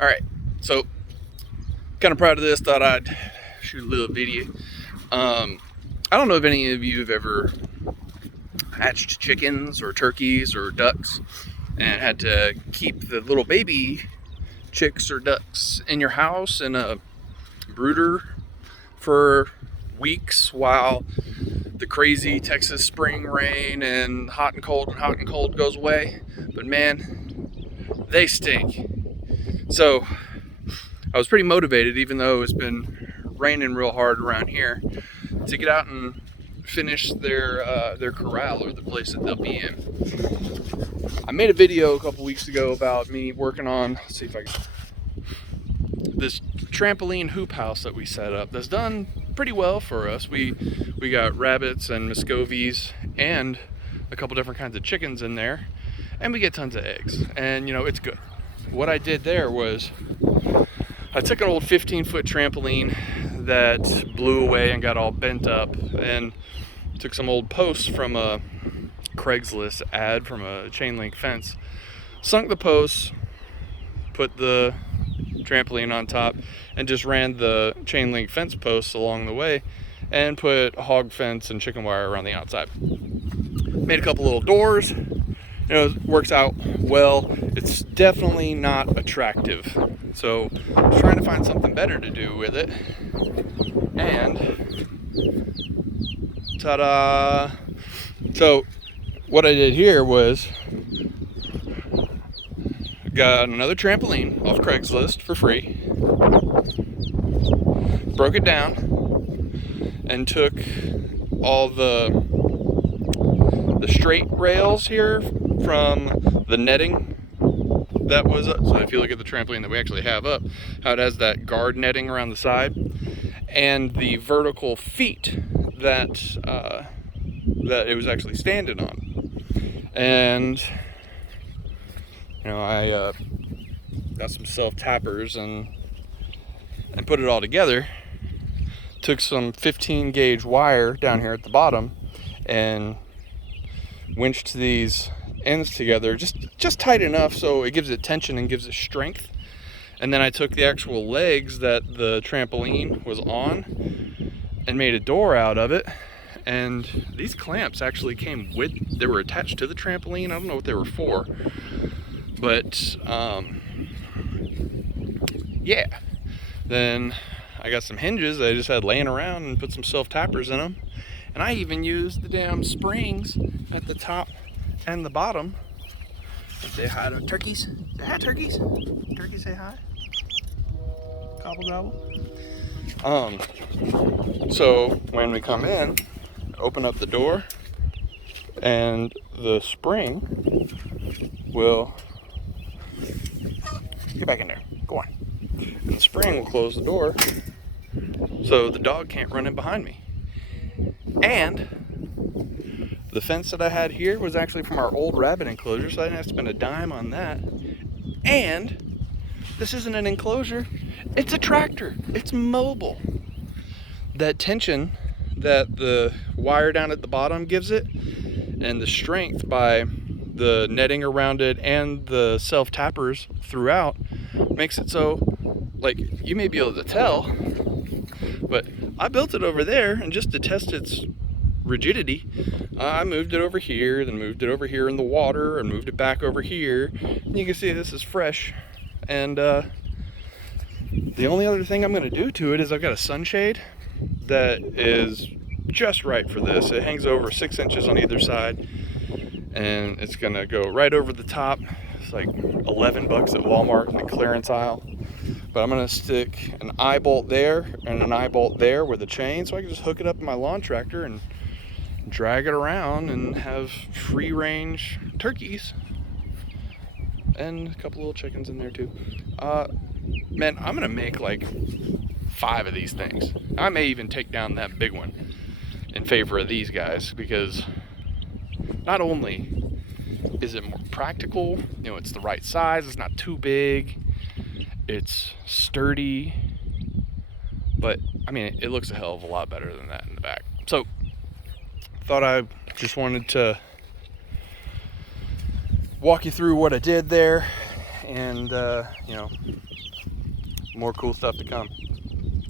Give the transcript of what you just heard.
All right, so kind of proud of this. Thought I'd shoot a little video. I don't know if any of you have ever hatched chickens or turkeys or ducks and had to keep the little baby chicks or ducks in your house in a brooder for weeks while the crazy Texas spring rain and hot and cold goes away. But man, they stink. So I was pretty motivated, even though it's been raining real hard around here, to get out and finish their corral, or the place that they'll be in. I made a video a couple weeks ago about me working on, let's see if I can, this trampoline hoop house that we set up that's done pretty well for us. We got rabbits and Muscovies and a couple different kinds of chickens in there, and we get tons of eggs, and you know, it's good. What I did there was I took an old 15-foot trampoline that blew away and got all bent up, and took some old posts from a Craigslist ad from a chain link fence, sunk the posts, put the trampoline on top, and just ran the chain link fence posts along the way, and put hog fence and chicken wire around the outside. Made a couple little doors. You know, it works out well. It's definitely not attractive, so I was trying to find something better to do with it, and ta-da! So what I did here was got another trampoline off Craigslist for free, broke it down, and took all the straight rails here from the netting that was up. So if you look at the trampoline that we actually have up, how it has that guard netting around the side, and the vertical feet that that it was actually standing on. And you know, I got some self tappers and put it all together. Took some 15 gauge wire down here at the bottom and winched these ends together just tight enough so it gives it tension and gives it strength. And then I took the actual legs that the trampoline was on and made a door out of it. And these clamps actually came with, they were attached to the trampoline. I don't know what they were for, but yeah. Then I got some hinges that I just had laying around and put some self tappers in them. And I even used the damn springs at the top and the bottom. Say hi to turkeys. Say hi, turkeys. Turkeys, say hi. Gobble gobble. So when we come in, open up the door, and the spring will get back in there. Go on. And the spring will close the door, so the dog can't run in behind me. And the fence that I had here was actually from our old rabbit enclosure, so I didn't have to spend a dime on that. And this isn't an enclosure, it's a tractor. It's mobile. That tension that the wire down at the bottom gives it, and the strength by the netting around it and the self tappers throughout, makes it so, like, you may be able to tell, but I built it over there, and just to test its rigidity, I moved it over here, then moved it over here in the water, and moved it back over here. And you can see this is fresh. And the only other thing I'm going to do to it is I've got a sunshade that is just right for this. It hangs over 6 inches on either side, and it's going to go right over the top. It's like $11 at Walmart in the clearance aisle. But I'm going to stick an eye bolt there and an eye bolt there with a chain, so I can just hook it up in my lawn tractor and drag it around and have free range turkeys and a couple little chickens in there too. Man, I'm going to make like 5 of these things. I may even take down that big one in favor of these guys, because not only is it more practical, you know, it's the right size, it's not too big, it's sturdy, but I mean, it looks a hell of a lot better than that in the back. So thought I just wanted to walk you through what I did there and you know, more cool stuff to come.